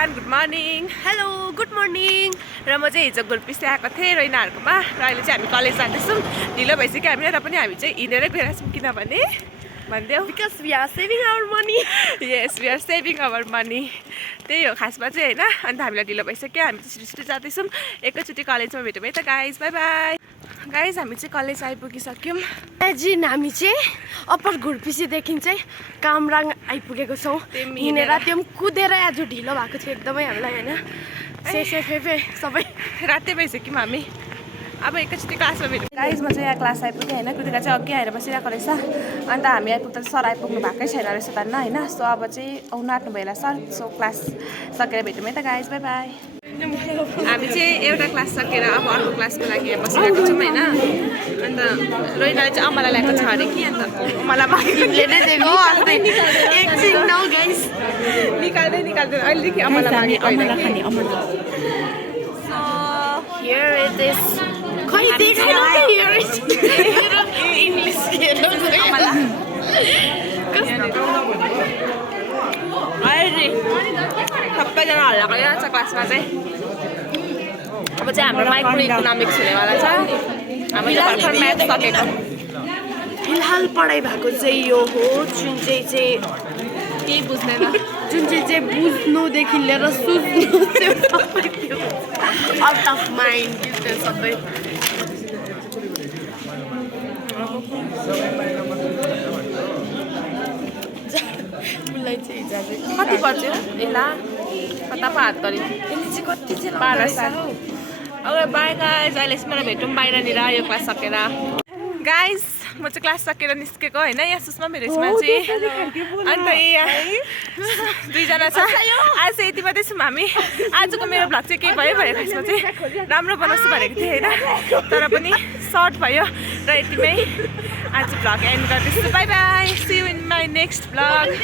Everyone, good morning. Hello good morning. र म चाहिँ हिजो घुलपिसे आएको थिएँ रैनाहरूकोमा र अहिले चाहिँ हामी कलेज जाँदैछौँ। ढिलो भइसक्यो हामीलाई, र पनि हामी चाहिँ हिँडेरै गइरहेछौँ किनभने भनिदेऊ because we are saving our money. Yes, we are saving our money. त्यही हो खासमा चाहिँ होइन। अन्त हामीलाई ढिलो भइसक्यो, हामी चाहिँ छिटो छिटो जाँदैछौँ। एकैचोटि कलेजमा भेटौँ है त गाइज, बाई बाई। गाइज हामी चाहिँ कलेज आइपुगिसक्यौँ। एजिन हामी चाहिँ अप्पर घुर्पिसीदेखि चाहिँ कामराङ आइपुगेको छौँ। हिँडेर त्यो पनि कुदेर आज ढिलो भएको थियो एकदमै हामीलाई होइन। फेफे सबै रातै भइसक्यौँ हामी। अब एकैचोटि क्लासमा भेट्यौँ। गाइज म चाहिँ यहाँ क्लास आइपुगेँ होइन। कृतिका चाहिँ अघि आएर बसिरहेको रहेछ। अन्त हामी आइपुग्दा सर आइपुग्नु भएकै छैन रहेछ धन्न होइन। सो अब चाहिँ आउनु आँट्नु भयो सर। सो क्लास सकेर भेट्यौँ है त गाइज, बाई बाई। हामी चाहिँ एउटा क्लास सकेर अब अर्को क्लासको लागि बसिरहेको छौँ होइन। अन्त रोइनाले चाहिँ अमला ल्याएको छ अरे कि, अन्त अमला माग्दै एकछिन न गाइस निकाल्दै अहिलेदेखि अमला मागेको होइन। हियर इट इज खै देखाइन हियर इज इंग्लिश अमला अहिले सबैजना हल्ला गरिरहेको छ क्लासमा चाहिँ। अब चाहिँ हाम्रो माइक्रो इकोनोमिक्स हुनेवाला छ। हामी चाहिँ भर्खर म्याथ सकेको। फिलहाल पढाइ भएको चाहिँ यो हो जुन चाहिँ केही बुझ्दैन, जुन चाहिँ बुझ्नुदेखि लिएर सुझ्नु त्यो सबै त्यो आउट अफ माइन्ड त्यो सबै। उसलाई चाहिँ इजाजत कति बज्यो एला कता पो हात गऱ्यो चाहिँ कति चाहिँ 12 ओके बाई गाइज। अहिले चाहिँ मलाई भेटौँ बाहिरनिर यो क्लास सकेर। गाइज म चाहिँ क्लास सकेर निस्केको होइन। यहाँ सुषमा मेरो मान्छे अन्त यहाँ दुईजना छ। आज चाहिँ यति मात्रै छौँ हामी। आजको मेरो भ्लग चाहिँ केही भयो भनेको यसमा चाहिँ राम्रो बनाउँछु भनेको थिएँ होइन, तर पनि सर्ट भयो र यतिमै आज भ्लग एन्ड गर्दैछु। Bye bye, see you in my next vlog.